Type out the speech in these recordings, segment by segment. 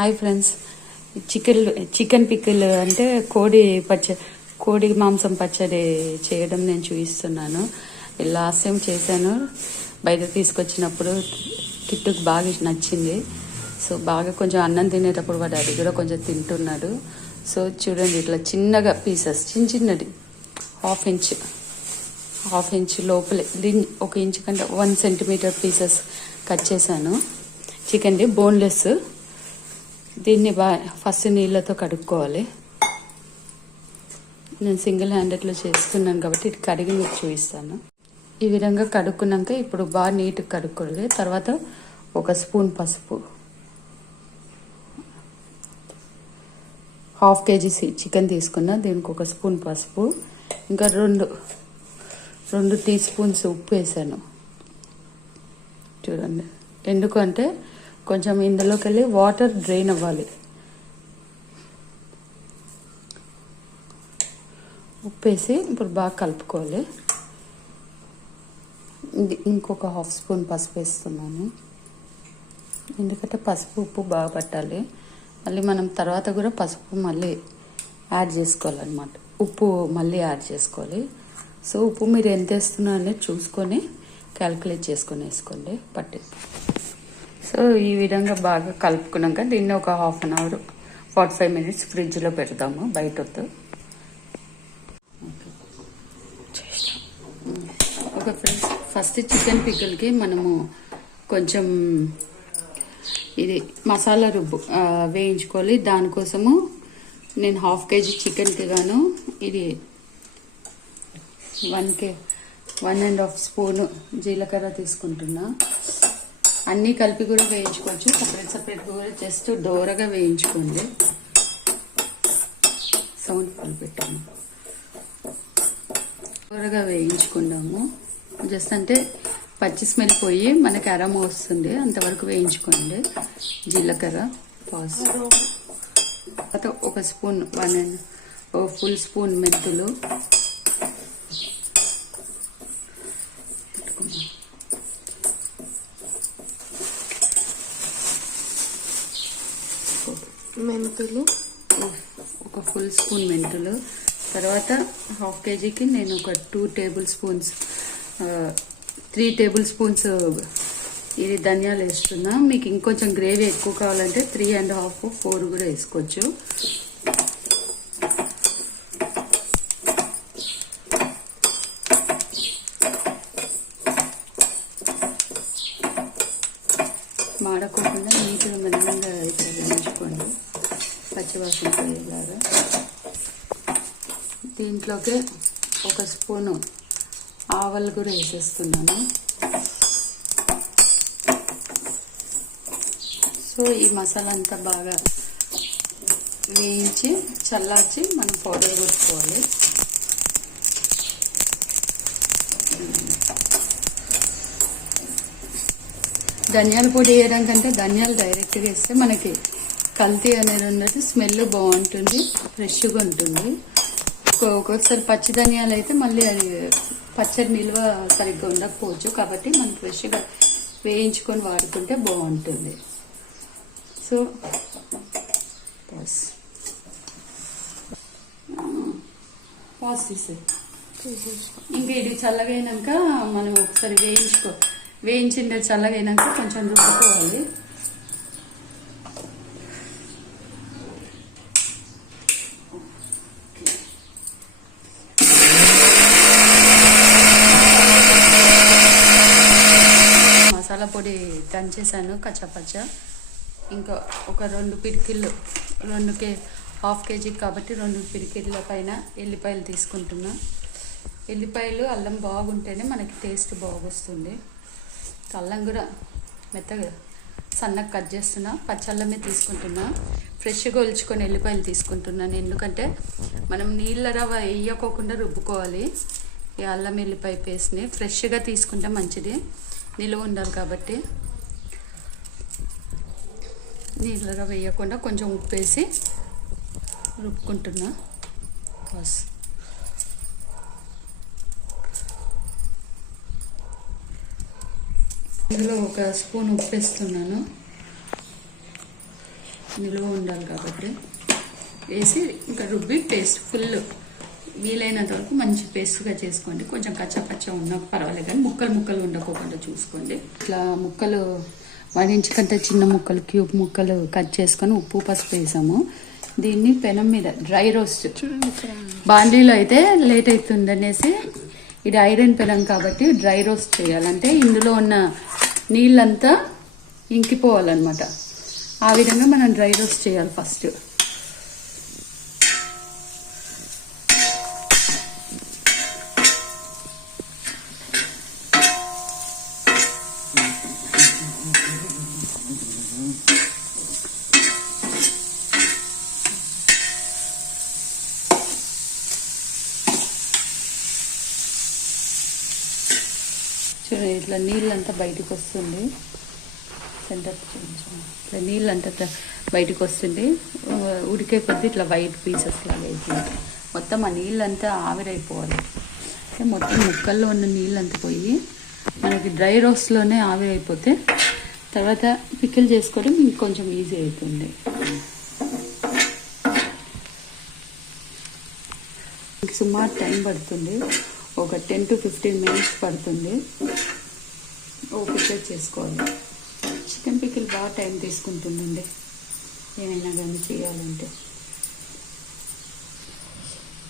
Hi friends. Chicken chicken pickle అంటే కోడి పచ్చ కోడి మాంసం పచ్చడి చేయడం నేను చూపిస్తున్నాను. లాస్ట్ టైం చేశాను. బయట తీసుకొచ్చినప్పుడు కిట్టుకు బాగా నచ్చింది. సో బాగా కొంచెం అన్నం తినేటప్పుడు వాడు అది కూడా కొంచెం తింటున్నాడు. సో చూడండి ఇట్లా చిన్నగా పీసెస్ చిన్న చిన్నది. హాఫ్ ఇంచ్ హాఫ్ ఇంచ్ లోపలే. దీన్ని ఒక ఇంచ్ కంటే వన్ సెంటీమీటర్ పీసెస్ కట్ చేశాను. చికెన్ది బోన్లెస్. దీన్ని బా ఫస్ట్ నీళ్ళతో కడుక్కోవాలి. నేను సింగిల్ హ్యాండెడ్లో చేస్తున్నాను కాబట్టి ఇది కడిగి మీకు చూపిస్తాను. ఈ విధంగా కడుక్కున్నాక ఇప్పుడు బాగా నీట్గా కడుక్కోవాలి. తర్వాత ఒక స్పూన్ పసుపు. హాఫ్ కేజీ చికెన్ తీసుకున్నా దీనికి ఒక స్పూన్ పసుపు. ఇంకా రెండు రెండు టీ స్పూన్స్ ఉప్పు వేసాను. చూడండి. ఎందుకంటే కొంచెం ఇందులోకి వెళ్ళి వాటర్ డ్రైన్ అవ్వాలి. ఉప్పు వేసి ఇప్పుడు బాగా కలుపుకోవాలి. ఇది ఇంకొక హాఫ్ స్పూన్ పసుపు వేస్తున్నాను. ఎందుకంటే పసుపు ఉప్పు బాగా పట్టాలి. మళ్ళీ మనం తర్వాత కూడా పసుపు మళ్ళీ యాడ్ చేసుకోవాలన్నమాట. ఉప్పు మళ్ళీ యాడ్ చేసుకోవాలి. సో ఉప్పు మీరు ఎంత వేస్తున్నా అనేది చూసుకొని క్యాల్కులేట్ చేసుకొని వేసుకోండి. పట్టి సో ఈ విధంగా బాగా కలుపుకున్నాక దీన్ని ఒక half an hour forty five minutes ఫ్రిడ్జ్లో పెడతాము బయట వద్దు. ఒక ఫ్రెండ్స్ ఫస్ట్ చికెన్ పిక్కలకి మనము కొంచెం ఇది మసాలా రుబ్బు వేయించుకోవాలి. దానికోసము నేను హాఫ్ కేజీ చికెన్కి గాను ఇది one K one and half spoon జీలకర్ర తీసుకుంటున్నా. అన్నీ కలిపి కూడా వేయించుకోవచ్చు. సపరేట్ సపరేట్ కూడా జస్ట్ దోరగా వేయించుకోండి. సౌండ్ పాలు పెట్టాము దోరగా వేయించుకున్నాము. జస్ట్ అంటే పచ్చి స్మెల్ పోయి మనకి అరమ వస్తుంది. అంతవరకు వేయించుకోండి. జీలకర్ర పాస్ తర్వాత ఒక స్పూన్ వన్ అండ్ ఓ ఫుల్ స్పూన్ మెంతులు. మెంతులు. ఒక ఫుల్ స్పూన్ మెంతులు. తర్వాత హాఫ్ కేజీకి నేను ఒక two tablespoons three tablespoons ఇది ధనియాలు వేస్తున్నా. మీకు ఇంకొంచెం గ్రేవీ ఎక్కువ కావాలంటే త్రీ అండ్ హాఫ్ ఫోర్ కూడా వేసుకోవచ్చు మాడకోకుండా నీట్గా మెల్లంగా ఇట్లా వేయించుకోండి పచ్చివాసన పోయేలాగా దీంట్లోకి ఒక స్పూను ఆవాలు కూడా వేసేస్తున్నాను. సో ఈ మసాలా అంతా బాగా వేయించి చల్లార్చి మనం పౌడర్ కొట్టుకోవాలి. ధనియాల పొడి వేయడం కంటే ధనియాలు డైరెక్ట్గా వేస్తే మనకి కల్తీ అనేది ఉన్నది స్మెల్ బాగుంటుంది ఫ్రెష్గా ఉంటుంది. ఒక్కొ- ఒక్కొక్కసారి పచ్చి ధనియాలు అయితే మళ్ళీ అది పచ్చడి నిల్వ సరిగ్గా ఉండకపోవచ్చు. కాబట్టి మనం ఫ్రెష్గా వేయించుకొని వాడుకుంటే బాగుంటుంది. So pass. పాస్ తీసేది ఇంకా ఇది చల్లగైనాక మనం ఒకసారి వేయించుకో వేయించింది చల్లగైనాక కొంచెం రుబ్బుకోవాలి మసాలా పొడి దంచేసాను కచ్చపచ్చ ఇంకా ఒక రెండు పిడికిళ్ళు రెండు కే హాఫ్ కేజీ కాబట్టి రెండు పిడికిళ్ళ పైన ఎల్లిపాయలు తీసుకుంటున్నా. ఎల్లిపాయలు అల్లం బాగుంటేనే మనకి టేస్ట్ బాగొస్తుంది. అల్లం కూడా మెత్తగా సన్నగా కట్ చేస్తున్నా. పచ్చల్లమే తీసుకుంటున్నా. ఫ్రెష్గా ఒలుచుకొని ఎల్లిపాయలు తీసుకుంటున్నాను. ఎందుకంటే మనం నీళ్ళ రవ్వ వేయకోకుండా రుబ్బుకోవాలి. ఈ అల్లం ఎల్లిపాయ పేస్ట్ని ఫ్రెష్గా తీసుకుంటే మంచిది. నిలువ ఉండాలి కాబట్టి. నీళ్ళగా వేయకుండా కొంచెం ఉప్పు వేసి రుబ్బుకుంటున్నా. బస్. ఇందులో ఒక స్పూన్ ఉప్పు వేస్తున్నాను నిలువ ఉండాలి కాబట్టి. వేసి ఇంకా రుబ్బి పేస్ట్ ఫుల్ వీలైనంత వరకు మంచి పేస్ట్గా చేసుకోండి. కొంచెం కచ్చపచ్చ ఉన్న ఉన్నా పర్వాలేదు కానీ ముక్కలు ముక్కలు ఉండకోకుండా చూసుకోండి. ఇట్లా ముక్కలు వన్ ఇంచ్ కంటే చిన్న ముక్కలు క్యూబ్ ముక్కలు కట్ చేసుకొని ఉప్పు పసుపు వేసాము. దీన్ని పెనం మీద డ్రై రోస్ట్. బాండీలో అయితే లేట్ అవుతుంది అనేసి ఇది ఐరన్ పెనం కాబట్టి డ్రై రోస్ట్ చేయాలంటే ఇందులో ఉన్న నీళ్ళంతా ఇంకిపోవాలన్నమాట. ఆ విధంగా మనం డ్రై రోస్ట్ చేయాలి ఫస్ట్. చూడండి ఇట్లా నీళ్ళంతా బయటకు వస్తుంది సెంటర్ ఇట్లా నీళ్ళంతా బయటకు వస్తుంది ఉడికే కొద్దీ ఇట్లా వైట్ పీసెస్ లాగా అవుతుంది మొత్తం ఆ నీళ్ళంతా ఆవిరైపోవాలి. అంటే మొత్తం ముక్కల్లో ఉన్న నీళ్ళంతా పోయి మనకి డ్రై రోస్ట్లోనే ఆవిరైపోతే తర్వాత పికిల్ చేసుకోవడం ఇంకొంచెం ఈజీ అవుతుంది సుమారు టైం పడుతుంది. ఒక టెన్ టు ఫిఫ్టీన్ మినిట్స్ పడుతుంది. ఓపిక చేసుకోవాలి. చికెన్ పికిల్ బాగా టైం తీసుకుంటుందండి. ఏమైనా కానీ చేయాలంటే.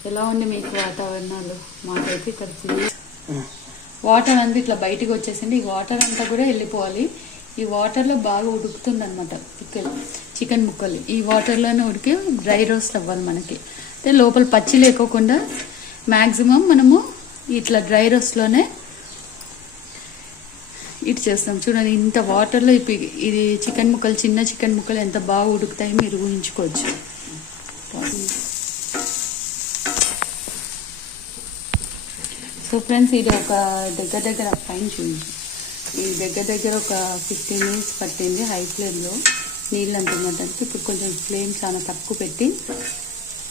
ఎలా ఉంది మీకు వాతావరణాలు? మాకైతే ఇక్కడ వాటర్ అంతా ఇట్లా బయటికి వచ్చేసింది. ఈ వాటర్ అంతా కూడా వెళ్ళిపోవాలి. ఈ వాటర్లో బాగా ఉడుకుతుంది అనమాట పిక్కల్ చికెన్ ముక్కలు. ఈ వాటర్లోనే ఉడికి డ్రై రోస్ట్ అవ్వాలి మనకి. అయితే లోపల పచ్చి లేకోకుండా మ్యాక్సిమం మనము ఇట్లా డ్రై రోస్ట్లోనే ఇటు చేస్తాం. చూడండి ఇంత వాటర్లో ఇప్పుడు ఇది చికెన్ ముక్కలు చిన్న చికెన్ ముక్కలు ఎంత బాగా ఉడుకుతాయి మీరు ఊహించుకోవచ్చు. సో ఫ్రెండ్స్ ఇది ఒక దగ్గర దగ్గర పైన చూడండి. ఈ దగ్గర దగ్గర ఒక ఫిఫ్టీన్ మినిట్స్ పట్టింది హై ఫ్లేమ్లో నీళ్ళు అంటున్నట్టు ఇప్పుడు కొంచెం ఫ్లేమ్ చాలా తక్కువ పెట్టి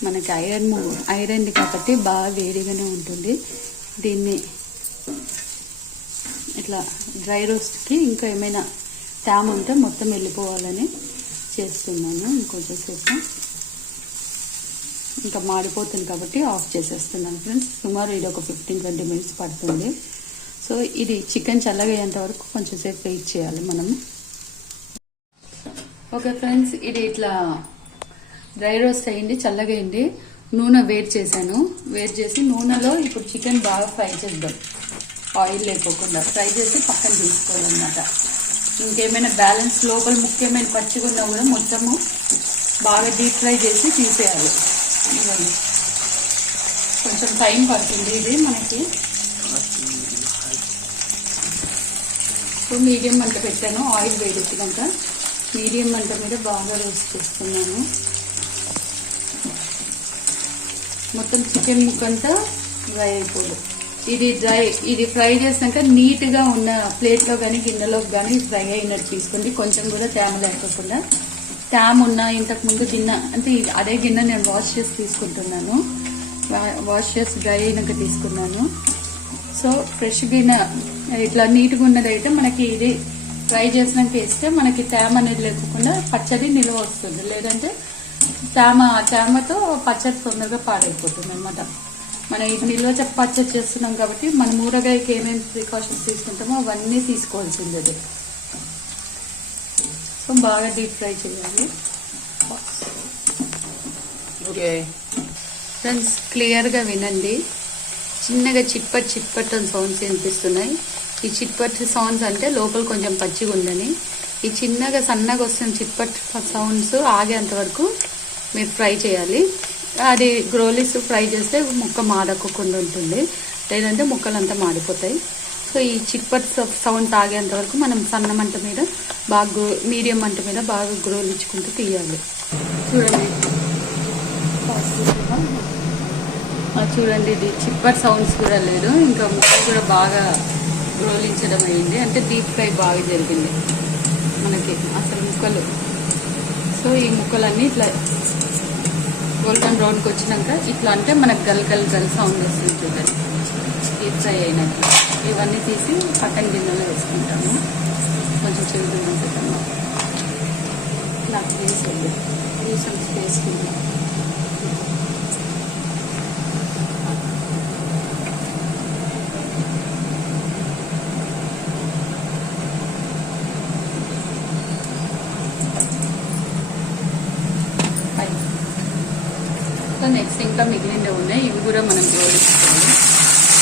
మనకి ఐరన్ ఐరన్ కాబట్టి బాగా వేడిగానే ఉంటుంది. దీన్ని ఇట్లా డ్రై రోస్ట్కి ఇంకా ఏమైనా తేమ ఉంటే మొత్తం వెళ్ళిపోవాలని చేస్తున్నాను. ఇంకొంచెం సేపు ఇంకా మాడిపోతుంది కాబట్టి ఆఫ్ చేసేస్తున్నాను ఫ్రెండ్స్. సుమారు ఇది ఒక ఫిఫ్టీన్ ట్వంటీ మినిట్స్ పడుతుంది. సో ఇది చికెన్ చల్లగా అయ్యేంత వరకు కొంచెం సేపు వెయిట్ చేయాలి మనము. ఓకే ఫ్రెండ్స్ ఇది ఇట్లా డ్రై రోస్ట్ అయ్యింది చల్లగైంది. నూనె వేడి చేశాను. వేడి చేసి నూనెలో ఇప్పుడు చికెన్ బాగా ఫ్రై చేద్దాం. ఆయిల్ లేకోకుండా ఫ్రై చేసి పక్కన తీసుకోవాలన్నమాట. ఇంకేమైనా బ్యాలెన్స్ లోపల ముఖ్యమైన పచ్చిగా ఉన్నా కూడా మొత్తము బాగా డీప్ ఫ్రై చేసి తీసేయాలి. కొంచెం టైం పడుతుంది ఇది మనకి. ఇప్పుడు మీడియం మంట పెట్టాను. ఆయిల్ వేడెక్కినాక మీడియం మంట మీద బాగా రోస్ట్ చేస్తున్నాను. మొత్తం చికెన్ ముక్కంతా డ్రై అయిపోదు. ఇది డ్రై ఇది ఫ్రై చేసినాక నీట్గా ఉన్న ప్లేట్లో కానీ గిన్నెలో కానీ ఫ్రై అయినట్టు తీసుకోండి. కొంచెం కూడా తేమ లేకోకుండా తేమ ఉన్న ఇంతకు ముందు గిన్నె అంటే అదే గిన్నె నేను వాష్ చేసి తీసుకుంటున్నాను. వాష్ చేసి డ్రై అయినాక తీసుకున్నాను. సో ఫ్రెష్ గిన్నె ఇట్లా నీట్గా ఉన్నదైతే మనకి ఇది ఫ్రై చేసినాక వేస్తే మనకి తేమ అనేది లేకుండా పచ్చడి నిల్వ వస్తుంది. లేదంటే తేమ తేమతో పచ్చడి తొందరగా పాడైపోతుంది అనమాట మనం ఇది నిల్వ చెప్ప పచ్చడి చేస్తున్నాం కాబట్టి మన ఊరగాయకి ఏమేమి ప్రికాషన్స్ తీసుకుంటామో అవన్నీ తీసుకోవాల్సింది. అది సో బాగా డీప్ ఫ్రై చేయాలి. ఓకే. ఫ్రెండ్స్ క్లియర్గా వినండి. చిన్నగా చిట్పట్ చిట్పట్ అని సౌండ్స్ వినిపిస్తున్నాయి. ఈ చిట్పట్ సౌండ్స్ అంటే లోపల కొంచెం పచ్చిగా ఉందని ఈ చిన్నగా సన్నగా వస్తున్న చిట్పట్ సౌండ్స్ ఆగేంత వరకు మీరు ఫ్రై చేయాలి. అది గ్రోలీస్ ఫ్రై చేస్తే ముక్క మాడకుండా ఉంటుంది. లేదంటే ముక్కలంతా మాడిపోతాయి. సో ఈ చిట్పట్ సౌండ్ తాగేంత వరకు మనం సన్న మంట మీద బాగా మీడియం మంట మీద బాగా గ్రోలించుకుంటూ తీయాలి. చూడండి. చూడండి ఇది చిప్పర్ సౌండ్స్ కూడా లేదు. ఇంకా ముక్కలు కూడా బాగా రోలించడం అయింది. అంటే డీప్ ఫ్రై బాగా జరిగింది. మనకి అసలు ముక్కలు. సో ఈ ముక్కలన్నీ ఇట్లా గోల్డెన్ బ్రౌన్కి వచ్చినాక ఇట్లా అంటే మనకు గల్ గల్ గల్ సౌండ్ వస్తుంది చూడండి. డీప్ ఫ్రై అయినట్టు. ఇవన్నీ తీసి పక్కన గిన్నెలో వేసుకుంటాము. కొంచెం చెరుగు ఇట్లా ఇలా ఉంది రీసెంట్ స్పేస్ కింద నెక్స్ట్ ఇంకా మిగిలినవి ఉన్నాయి. ఇవి కూడా మనం జోడించుకోవాలి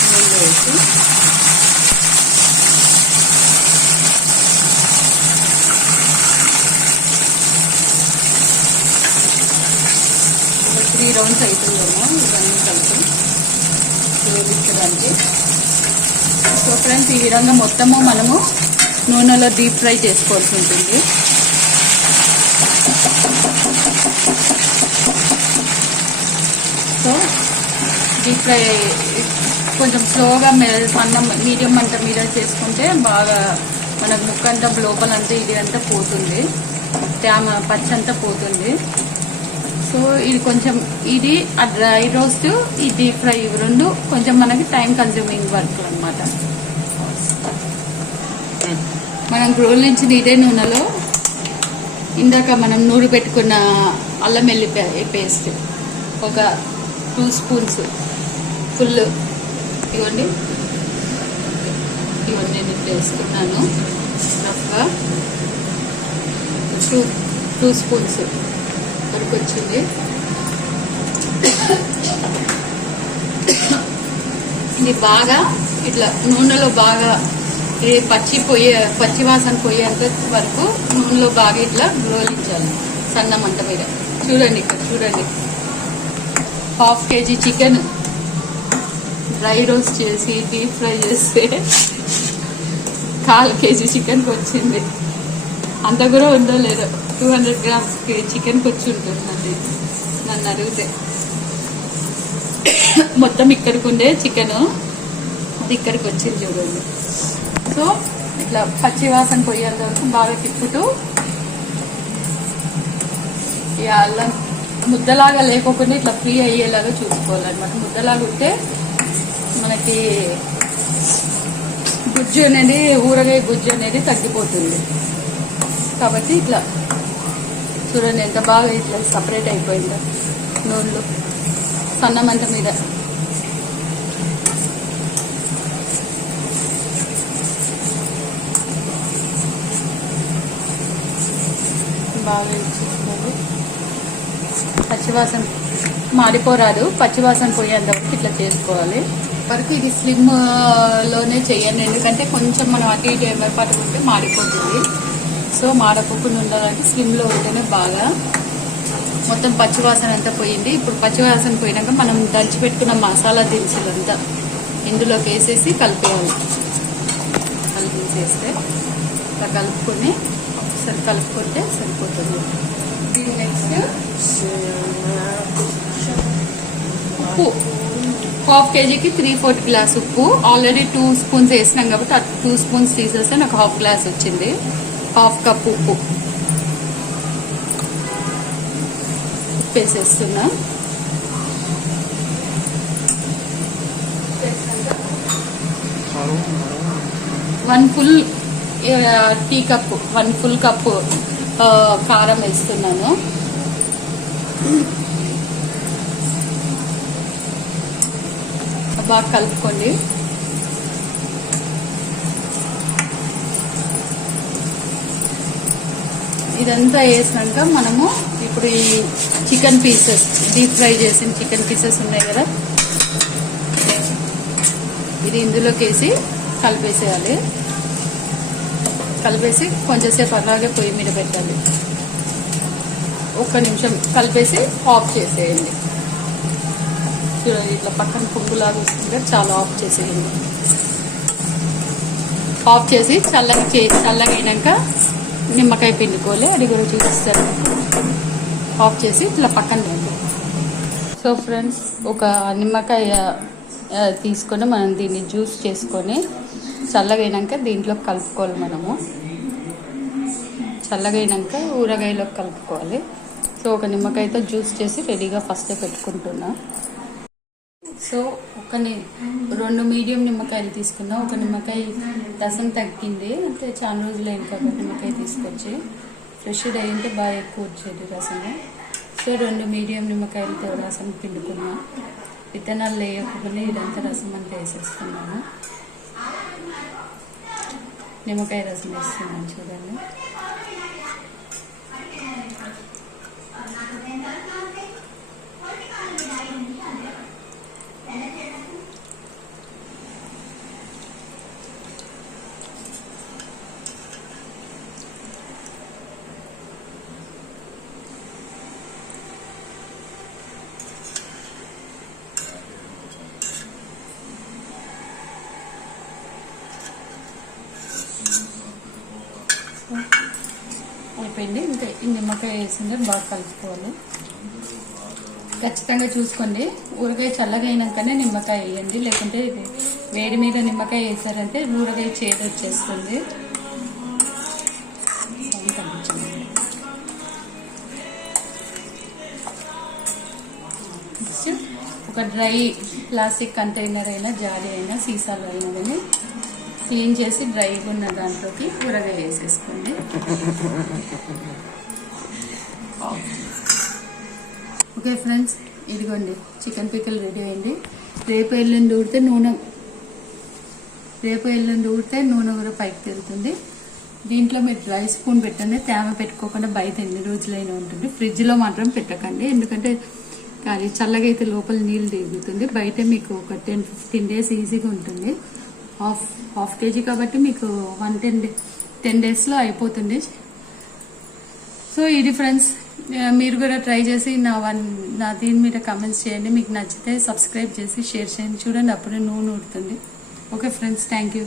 నూనెలో వేసి ఒక త్రీ రౌండ్స్ అవుతుందేమో ఇవన్నీ కలిపి జోడించడానికి. సో ఫ్రెండ్స్ ఈ విధంగా మొత్తము మనము నూనెలో డీప్ ఫ్రై చేసుకోవాల్సి ఉంటుంది సో ఇట్లా కొంచెం స్లోగా మె- సన్నం మీడియం మంట మీద చేసుకుంటే బాగా మనకు లోపల అంతా లోపలంతా ఇది అంతా పోతుంది. తేమ పచ్చంతా అంతా పోతుంది. సో ఇది కొంచెం ఇది ఆ డ్రై రోస్ట్ ఈ డీప్ ఫ్రై ఇవి రెండు కొంచెం మనకి టైం కన్జ్యూమింగ్ వర్క్ అనమాట మనం గ్రోల్ నుంచి ఇదే నూనెలో ఇందాక మనం నూరు పెట్టుకున్న అల్లం వెల్లిపాయ పేస్ట్ ఒక టూ స్పూన్స్ ఫుల్. ఇవ్వండి. ఇవన్నీ నేను ఇట్లా వేసుకున్నాను. రఫ్గా. టూ టూ స్పూన్స్ వరకు వచ్చింది. ఇది బాగా ఇట్లా నూనెలో బాగా ఇది పచ్చి పొయ్యే పచ్చి వాసన పోయేంత వరకు నూనెలో బాగా ఇట్లా గ్రోలించాలి సన్న మంట మీద. చూడండి ఇక్కడ చూడండి. Half KG chicken dry roast చేసి డీప్ ఫ్రై చేస్తే కాల్ కేజీ చికెన్కి వచ్చింది అంత కూడా ఉందో లేదో టూ హండ్రెడ్ గ్రామ్స్ చికెన్కి వచ్చి ఉంటుందండి నన్ను అడిగితే. మొత్తం ఇక్కడికి ఉండే చికెన్ అది ఇక్కడికి వచ్చింది చూడండి. సో ఇట్లా పచ్చి వాసన పోయేంత వరకు బాగా తిప్పుతూ ఈ అల్లం ముద్దలాగా లేకోకుండా ఇట్లా ఫ్రీ అయ్యేలాగా చూసుకోవాలన్నమాట. ముద్దలాగా ఉంటే మనకి గుజ్జు అనేది ఊరగాయ గుజ్జు అనేది తగ్గిపోతుంది. కాబట్టి ఇట్లా. చూడండి ఎంత బాగా ఇట్లా సపరేట్ అయిపోయిందో. నూనెలు. సన్నమంట మీద. బాగా ఇచ్చేసుకోవాలి పచ్చివాసన మాడిపోరాదు. పచ్చివాసన పోయేంత వరకు ఇట్లా చేసుకోవాలి. వరకు ఇది స్లిమ్లోనే చేయండి ఎందుకంటే కొంచెం మనం అటు ఇటు ఏమైపాటు ఉంటే మాడిపోతుంది. సో మాడకుండా ఉండాలంటే స్లిమ్లో ఉంటేనే బాగా. మొత్తం పచ్చివాసన అంతా పోయింది. ఇప్పుడు పచ్చివాసన పోయినాక మనం దంచి పెట్టుకున్న మసాలా దినుసులంతా ఇందులోకి వేసేసి కలిపేయాలి కలిపేసేస్తే ఇట్లా కలుపుకొని ఒకసారి కలుపుకుంటే సరిపోతుంది. నెక్స్ట్ ఉప్పు. హాఫ్ కేజీకి త్రీ ఫోర్త్ గ్లాస్ ఉప్పు. ఆల్రెడీ టూ స్పూన్స్ వేసినాం కాబట్టి ఆ టూ స్పూన్స్ తీసేస్తే నాకు హాఫ్ గ్లాస్ వచ్చింది. హాఫ్ కప్ ఉప్పు. ఉప్పు వేసేస్తున్నా one full tea cup one full cup కారం వేస్తున్నాను. బాగా కలుపుకోండి ఇదంతా వేసినాక మనము ఇప్పుడు ఈ చికెన్ పీసెస్ డీప్ ఫ్రై చేసిన చికెన్ పీసెస్ ఉన్నాయి కదా. ఇది ఇందులోకి వేసి కలిపేసేయాలి. కలిపేసి కొంచెంసేపు అలాగే పొయ్యి మీద పెట్టాలి. ఒక్క నిమిషం కలిపేసి ఆఫ్ చేసేయండి. ఇట్లా పక్కన పొంగులాగా వస్తుంటే చాలా ఆఫ్ చేసేయండి. ఆఫ్ చేసి చల్లగా చే చల్లగైనాక నిమ్మకాయ పిండుకోలే అది కూడా చూపిస్తారు ఆఫ్ చేసి ఇట్లా పక్కన రండి సో ఫ్రెండ్స్ ఒక నిమ్మకాయ తీసుకొని మనం దీన్ని జ్యూస్ చేసుకొని చల్లగైనాక దీంట్లో కలుపుకోవాలి మనము. చల్లగైనాక ఊరగాయలోకి కలుపుకోవాలి. సో ఒక నిమ్మకాయతో జ్యూస్ చేసి రెడీగా ఫస్టే పెట్టుకుంటున్నా. సో ఒక రెండు మీడియం నిమ్మకాయలు తీసుకున్నా ఒక నిమ్మకాయ రసం తగ్గింది. అంటే చాలా రోజులు అయింది కాబట్టి నిమ్మకాయ తీసుకొచ్చి. ఫ్రెష్ అయ్యింటే బాగా ఎక్కువ వచ్చేది రసము. సో రెండు మీడియం నిమ్మకాయలతో రసం పిండుకున్నా. విత్తనాలు వేయకుండా ఇదంతా రసం అంతా వేసేస్తున్నాను. నిమ్మకాయ రసం వేస్తున్నాను చూడండి అయిపోయింది ఇంకా ఈ నిమ్మకాయ వేసింది బాగా కలుపుకోవాలి. ఖచ్చితంగా చూసుకోండి. ఊరగాయ చల్లగా అయినాకనే నిమ్మకాయ వేయండి. లేకుంటే వేడి మీద నిమ్మకాయ వేసారంటే ఊరగాయ చేదు వచ్చేస్తుంది. ఒక డ్రై ప్లాస్టిక్ కంటైనర్ అయినా జాలి అయినా సీసాలో అయినా కానీ క్లీన్ చేసి డ్రైగా ఉన్న దాంట్లోకి ఊరగాయ వేసేసుకోండి. ఓకే ఫ్రెండ్స్ ఇదిగోండి చికెన్ పిక్కలు రెడీ అయింది. రేపు ఎల్లుండి ఊడితే నూనె రేపు ఎల్లుండి ఊడితే నూనె కూడా పైకి తిరుగుతుంది. దీంట్లో మీరు డ్రై స్పూన్ పెట్టండి తేమ పెట్టుకోకుండా బయట ఎన్ని రోజులైనా ఉంటుంది. ఫ్రిడ్జ్లో మాత్రం పెట్టకండి ఎందుకంటే అది చల్లగా అయితే లోపల నీళ్ళు దిగుతుంది బయట మీకు ఒక టెన్ ఫిఫ్టీన్ డేస్ ఈజీగా ఉంటుంది. హాఫ్ హాఫ్ కేజీ కాబట్టి మీకు వన్ టెన్ డే టెన్ డేస్లో అయిపోతుంది. సో ఇది ఫ్రెండ్స్ మీరు కూడా ట్రై చేసి నా వన్ నా దీని మీద కమెంట్స్ చేయండి. మీకు నచ్చితే సబ్స్క్రైబ్ చేసి షేర్ చేయండి. చూడండి అప్పుడే నూనె ఉడుతుంది ఓకే ఫ్రెండ్స్ థ్యాంక్ యూ